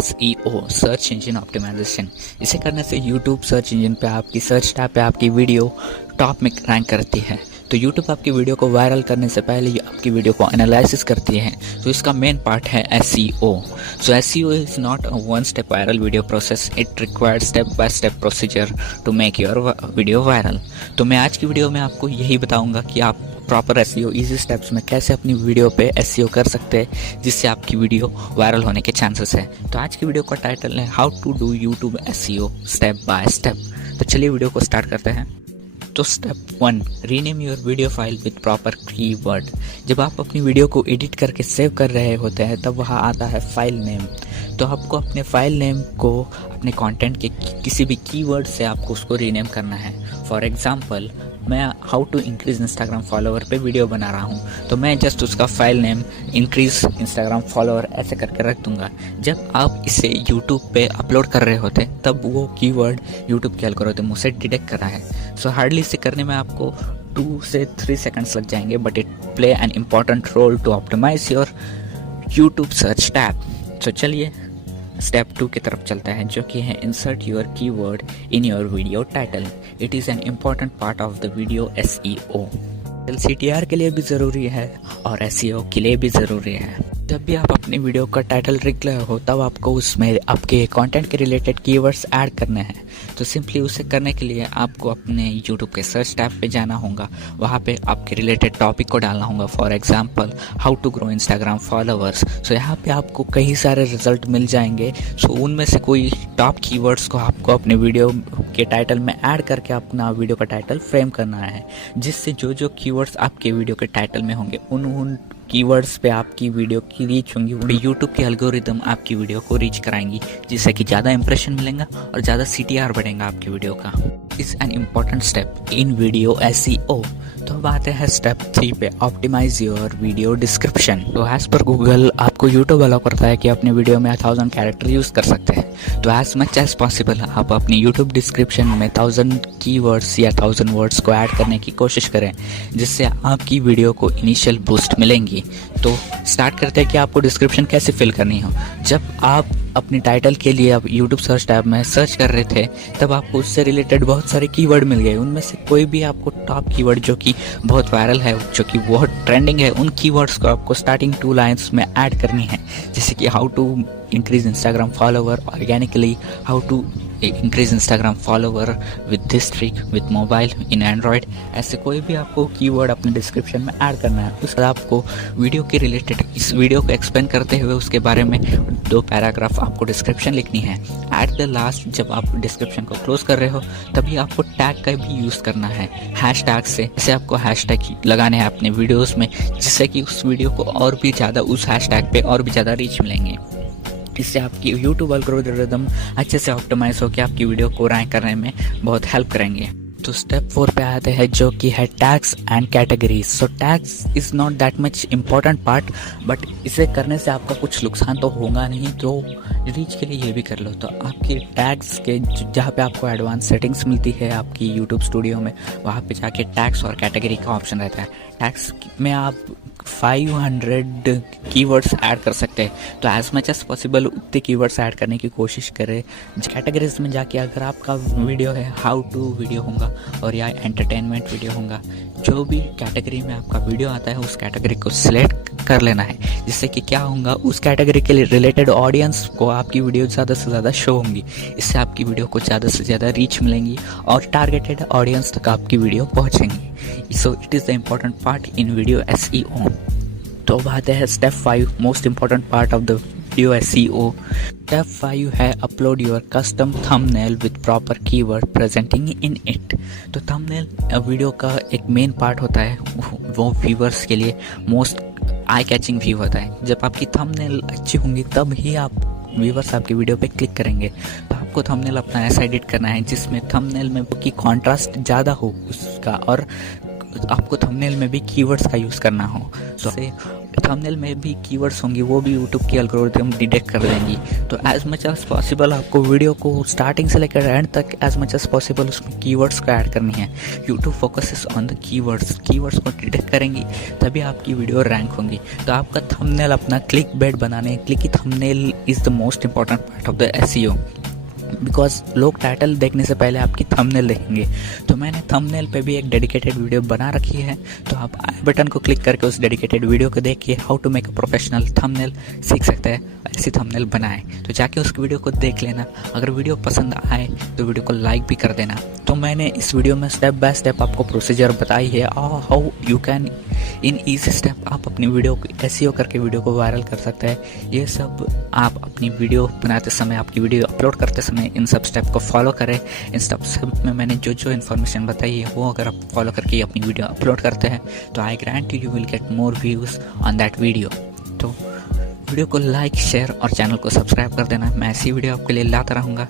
SEO search engine optimisation. इसे करने से यूट्यूब सर्च इंजन पे आपकी सर्च टैब पे आपकी वीडियो टॉप में रैंक करती है। तो यूट्यूब आपकी वीडियो को वायरल करने से पहले ही आपकी वीडियो को एनालिसिस करती है। तो इसका मेन पार्ट है SEO। So SEO is not a one step viral video process, it requires step by step procedure to make your video viral. तो मैं आज की वीडियो में आपको यही बताऊंगा कि आप प्रॉपर SEO इजी स्टेप्स में कैसे अपनी वीडियो पे SEO कर सकते हैं जिससे आपकी वीडियो वायरल होने के चांसेस है। तो आज की वीडियो का टाइटल है how to do YouTube SEO step by step. तो चलिए वीडियो को स्टार्ट करते हैं। तो step 1, rename your video file with proper keyword. जब आप अपनी वीडियो को एडिट करके सेव कर रहे होते हैं तब वहाँ आता है फाइल नेम। तो आपको अपने फाइल नेम को अपने कंटेंट के किसी भी कीवर्ड से आपको उसको रीनेम करना है। फॉर एग्जांपल, मैं how to increase Instagram follower पे वीडियो बना रहा हूँ, तो मैं जस्ट उसका file name increase Instagram follower ऐसे करके रख दूंगा। जब आप इसे यूट्यूब पे अपलोड कर रहे होते तब वो कीवर्ड यूट्यूब के एल्गोरिथम उसे डिटेक्ट कर रहा है। सो हार्डली इसे करने में आपको 2 से 3 सेकंड्स लग जाएंगे, but it play an important role to optimise your YouTube search tab. तो चलिए स्टेप 2 की तरफ चलता है, जो कि है insert your keyword in your video title. It is an important part of the video SEO। CTR के लिए भी ज़रूरी है और SEO के लिए भी ज़रूरी है। जब भी आप अपनी वीडियो का टाइटल लिख रहे हो तब आपको उसमें आपके कंटेंट के रिलेटेड कीवर्ड्स ऐड करने हैं। तो सिंपली उसे करने के लिए आपको अपने यूट्यूब के सर्च टैब पे जाना होगा, वहाँ पे आपके रिलेटेड टॉपिक को डालना होगा। For example, how to grow Instagram followers. So यहाँ पे आपको कई सारे रिजल्ट मिल जाएंगे। सो उनमें से कोई टॉप कीवर्ड्स को आपको अपने वीडियो के टाइटल में ऐड करके अपना वीडियो का टाइटल फ्रेम करना है, जिससे जो जो कीवर्ड्स आपके वीडियो के टाइटल में होंगे उन कीवर्ड्स पे आपकी वीडियो की रीच होंगी। यूट्यूब के एल्गोरिदम आपकी वीडियो को रीच कराएंगी, जिससे कि ज़्यादा इंप्रेशन मिलेगा और ज़्यादा CTR बढ़ेगा आपकी वीडियो का। Is an important step in video SEO। तो अब आते हैं स्टेप 3 पे, ऑप्टिमाइज योर वीडियो डिस्क्रिप्शन। तो एज पर गूगल आपको यूट्यूब अलाउ करता है कि अपने वीडियो में 1000 कैरेक्टर यूज़ कर सकते हैं। तो एज मच एज पॉसिबल आप अपनी यूट्यूब डिस्क्रिप्शन में 1000 कीवर्ड्स या 1000 वर्ड्स को ऐड करने की कोशिश करें, जिससे आपकी वीडियो को इनिशियल बूस्ट मिलेंगी। तो स्टार्ट करते हैं कि आपको डिस्क्रिप्शन कैसे फिल करनी हो। जब आप अपनी टाइटल के लिए आप यूट्यूब सर्च टैब में सर्च कर रहे थे तब आपको उससे रिलेटेड बहुत सारे कीवर्ड मिल गए। उनमें से कोई भी आपको टॉप कीवर्ड जो कि बहुत वायरल है, जो कि बहुत ट्रेंडिंग है, उन कीवर्ड्स को आपको स्टार्टिंग 2 लाइन्स में ऐड करनी है। जैसे कि how to increase Instagram follower organically, how to increase Instagram follower with this trick with mobile in Android. ऐसे कोई भी आपको कीवर्ड अपने डिस्क्रिप्शन में ऐड करना है। उसके बाद आपको वीडियो के रिलेटेड इस वीडियो को एक्सप्लेन करते हुए उसके बारे में 2 पैराग्राफ आपको डिस्क्रिप्शन लिखनी है। एट द लास्ट जब आप डिस्क्रिप्शन को क्लोज कर रहे हो तभी आपको टैग का भी यूज़ करना है, हैशटैग से। जैसे आपको हैशटैग लगाने हैं अपने वीडियोज़ में, जिससे कि उस वीडियो को और भी ज़्यादा उस हैशटैग पे और भी ज़्यादा रीच मिलेंगे। इससे आपकी यूट्यूब एल्गोरिदम अच्छे से ऑप्टिमाइज होकर आपकी वीडियो को रैंक करने में बहुत हेल्प करेंगे। तो स्टेप 4 पे आते हैं, जो कि है tags and categories. So tags is not that much important part, but इसे करने से आपका कुछ नुकसान तो होगा नहीं। तो रीच के लिए ये भी कर लो। तो आपकी टैग्स के जहाँ पे आपको एडवांस सेटिंग्स मिलती है आपकी यूट्यूब स्टूडियो में, वहाँ पे जाके टैग्स और कैटेगरी का ऑप्शन रहता है। टैग्स में आप 500 कीवर्ड्स ऐड कर सकते हैं। तो एज मच एज पॉसिबल उतने कीवर्ड्स ऐड करने की कोशिश करें। कैटेगरीज में जाके अगर आपका वीडियो है हाउ टू वीडियो होगा और या एंटरटेनमेंट वीडियो होगा, जो भी कैटेगरी में आपका वीडियो आता है उस कैटेगरी को सिलेक्ट कर लेना है, जिससे कि क्या होगा, उस कैटेगरी के रिलेटेड ऑडियंस को आपकी वीडियो ज़्यादा से ज़्यादा शो होंगी। इससे आपकी वीडियो को ज़्यादा से ज़्यादा रीच मिलेंगी और टारगेटेड ऑडियंस तक आपकी वीडियो पहुँचेंगी। So it is the important part in video SEO। तो अब आते हैं step 5, most important part of the video SEO। Step 5 है upload your custom thumbnail with proper keyword presenting in it. तो thumbnail video का एक main part होता है, वो व्यूअर्स के लिए मोस्ट आई कैचिंग व्यू होता है। जब आपकी थंबनेल अच्छी होंगी तब ही आप व्यूअर्स आपकी वीडियो पे क्लिक करेंगे। तो आपको थंबनेल अपना ऐसा एडिट करना है जिसमें थंबनेल में की कॉन्ट्रास्ट ज़्यादा हो उसका, और आपको थंबनेल में भी कीवर्ड्स का यूज़ करना हो तो थंबनेल में भी कीवर्ड्स होंगी, वो भी यूट्यूब की एल्गोरिथम डिटेक्ट कर देंगी। तो एज मच एज पॉसिबल आपको वीडियो को स्टार्टिंग से लेकर एंड तक एज मच एज पॉसिबल उसमें कीवर्ड्स को ऐड करनी है। YouTube focuses on the keywords को डिटेक्ट करेंगी तभी आपकी वीडियो रैंक होंगी। तो आपका थंबनेल अपना क्लिक बेट बनाने, clicky thumbnail is the most important part of the SEO, because लोग टाइटल देखने से पहले आपकी थंबनेल देखेंगे। तो मैंने थंबनेल पे भी एक डेडिकेटेड वीडियो बना रखी है, तो आप आई बटन को क्लिक करके उस डेडिकेटेड वीडियो को देखिए, how to make a professional thumbnail सीख सकते हैं, ऐसी थंबनेल बनाएं। तो जाके उस वीडियो को देख लेना। अगर वीडियो पसंद आए तो वीडियो को लाइक भी कर देना। तो मैंने इस वीडियो में स्टेप बाय स्टेप आपको प्रोसीजर बताई है, how you can in easy step आप अपनी वीडियो को SEO करके वीडियो को वायरल कर सकते हैं। ये सब आप अपनी वीडियो बनाते समय, आपकी वीडियो अपलोड करते समय इन सब स्टेप को फॉलो करें। इन स्टेप में मैंने जो इन्फॉर्मेशन बताई है वो अगर आप फॉलो करके अपनी वीडियो अपलोड करते हैं तो I guarantee you will get more views on that video. तो वीडियो को लाइक, शेयर और चैनल को सब्सक्राइब कर देना। मैं ऐसी वीडियो आपके लिए लाता रहूँगा।